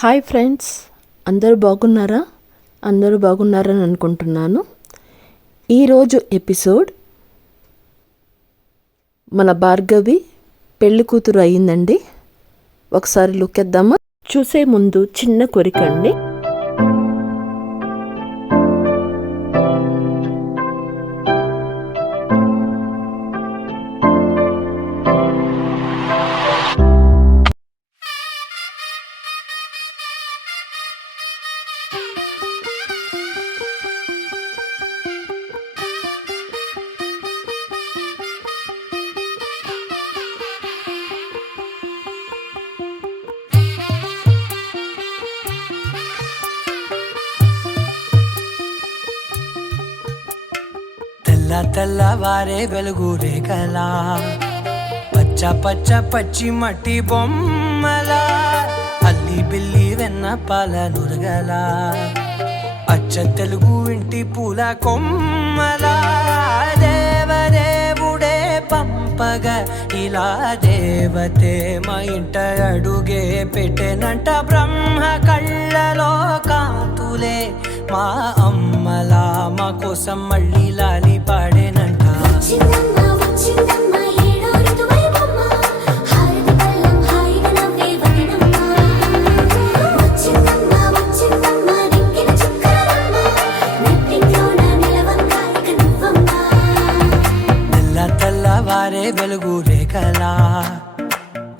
Hi friends, అందరూ బాగున్నారా? అందరూ బాగున్నారని అనుకుంటున్నాను. ఈరోజు ఎపిసోడ్ మన భార్గవి పెళ్లి కూతురు అయ్యిందండి. ఒకసారి లుక్ ఇద్దామా? చూసే ముందు చిన్న కోరికండి. తెల్లవారే వెలుగు రేఖలా, పచ్చ పచ్చ పచ్చి మట్టి బొమ్మలా, అల్లి బిల్లి వెన్న పాల నురగలా, అచ్చ తెలుగు ఇంటి పూల కొమ్మలా, దేవదేవుడే పంపగా ఇలా దేవతే మా ఇంట అడుగే పెట్టెనంట. బ్రహ్మ కళ్ళలో కాంతులే మా అమ్మలా మా కోసం మళ్ళీ లాలి పాడేనంట. తెల్లవారే వెలుగు రేఖలా,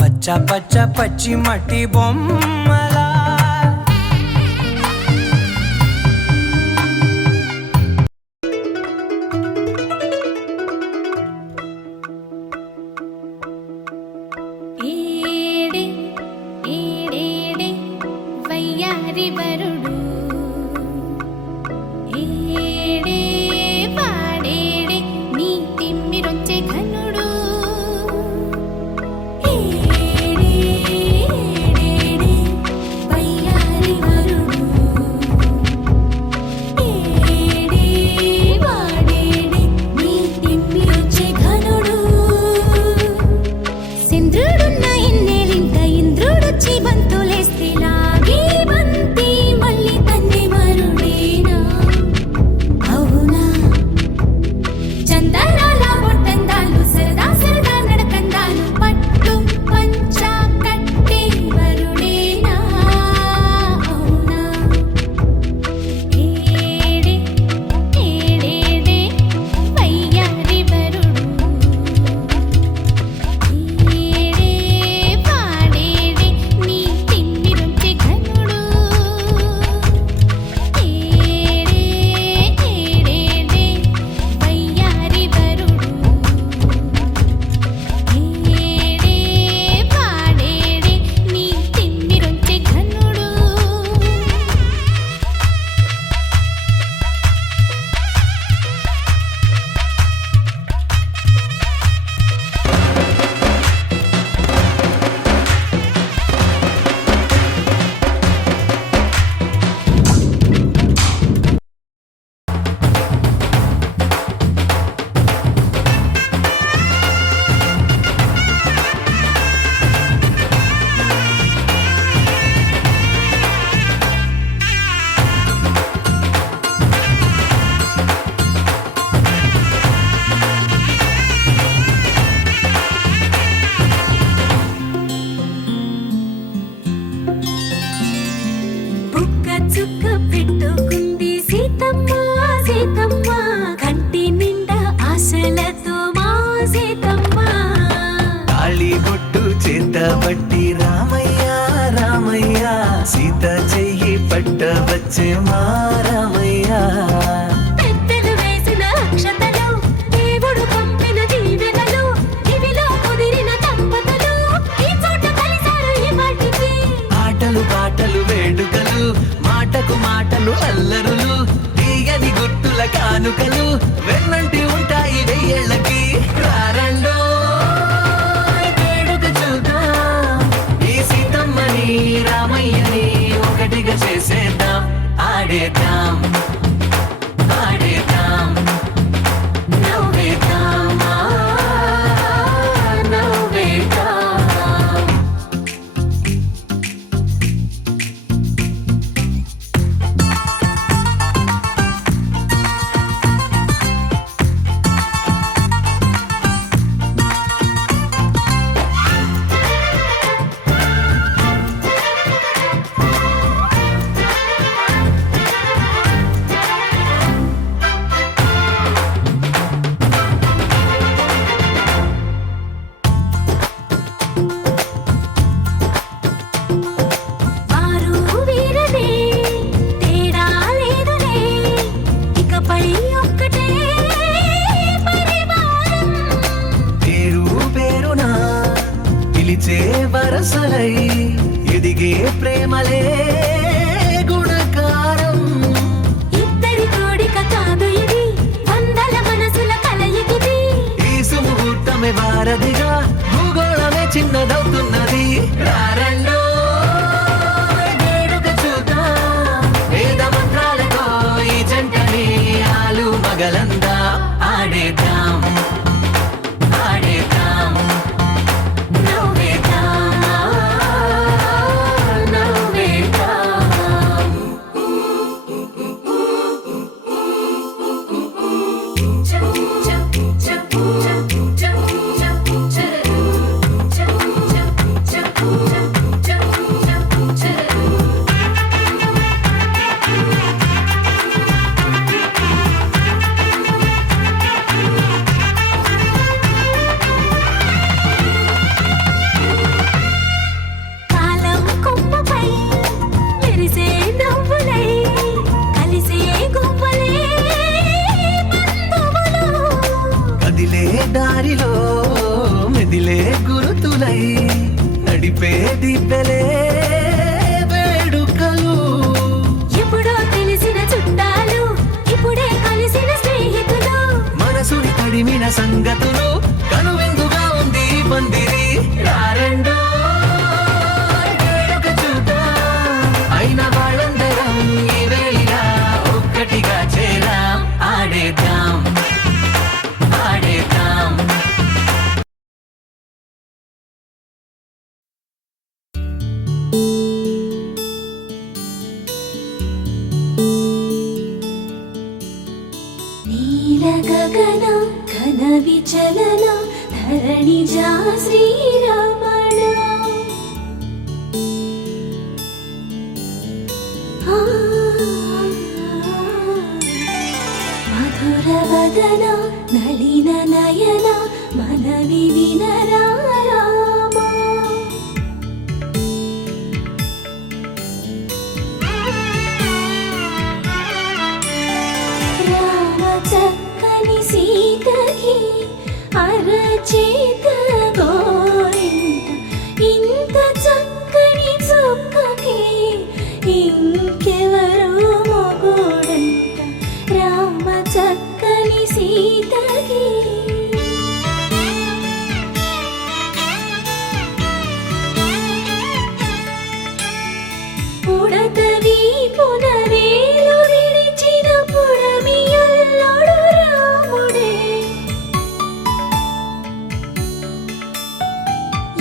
పచ్చ పచ్చ పచ్చి మట్టి బొమ్మలా. బట్టి రామయ్య రామయ్య, సీత చెయ్యి పట్ట వచ్చే మా రామయ్య. పెద్దలు వేసిన అక్షతలు, దేవుడు పంపిన దీవెనలు, ఇవిలో కుదిరిన దంపతులు ఈ చోట కలిసారు ఈ వాటికి. ఆటలు పాటలు వేడుకలు, మాటకు మాటలు అల్లరులు, తీయని గుర్తుల కానుకలు వెన్నంటి ఉంటాయి వెయ్యేళ్ళకి. రారండో రామయ్యని ఒకటిగా చేసేద్దాం, ఆడేద్దాం ఆడేద్దాం, నవ్వేద్దాం నవ్వేద్దాం. చలన ధరణిజా శ్రీరమణ మధుర వదన నళిన నయన మనవి వినరా రామా రామ చక్కని సీతకి అరచేత గోరింట ఇంత చక్కని చుక్కకి ఇంకెవరు మొగుడంట రామ చక్కని సీతకి ఉడత వీపున వేలు విడిచిన పుడమియల్లుడు రాముడే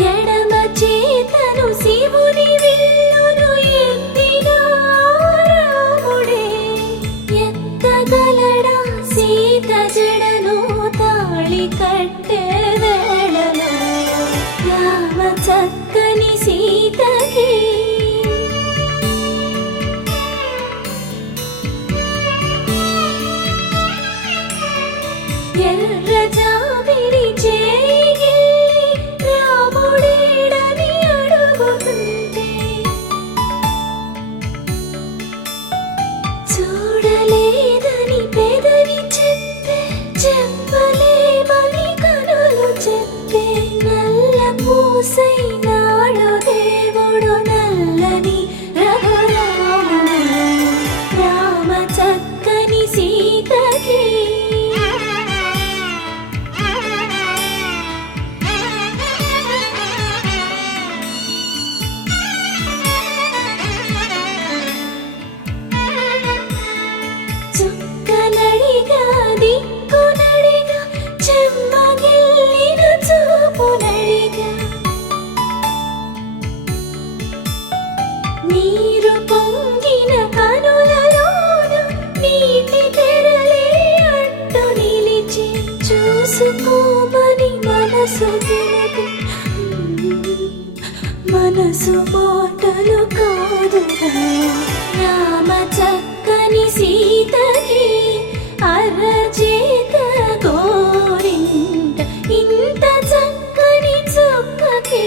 ఎడమ చేతను శివుని విల్లును ఎత్తిన రాముడే ఎత్తగలడా సీత జడను తాళి కట్టే వేళలో రామ చక్కని సీతకి ఎర్ర జాబిలి చేయి రాముడేడని అడుగుతుంటే చూడలేదని పెదవి చెప్పే చెప్పలేమని కనులు చెప్పే నల్ల పూసై నాడు దేవుడు నల్లని రఘురాముడు రామ చక్కని సీతకి చుక్కనడిగా దిక్కునడిగా చెమ్మగిల్లిన చూపునడిగా నీరు పొంగిన కనులలోన నీటి తెరలే అడ్డు నిలిచి చూసుకోమని మనసు తెలిపి మనసు మాటలు కాదుగా రామ చక్కని సీతకి అరచేత గోరింట ఇంత చక్కని చుక్కకి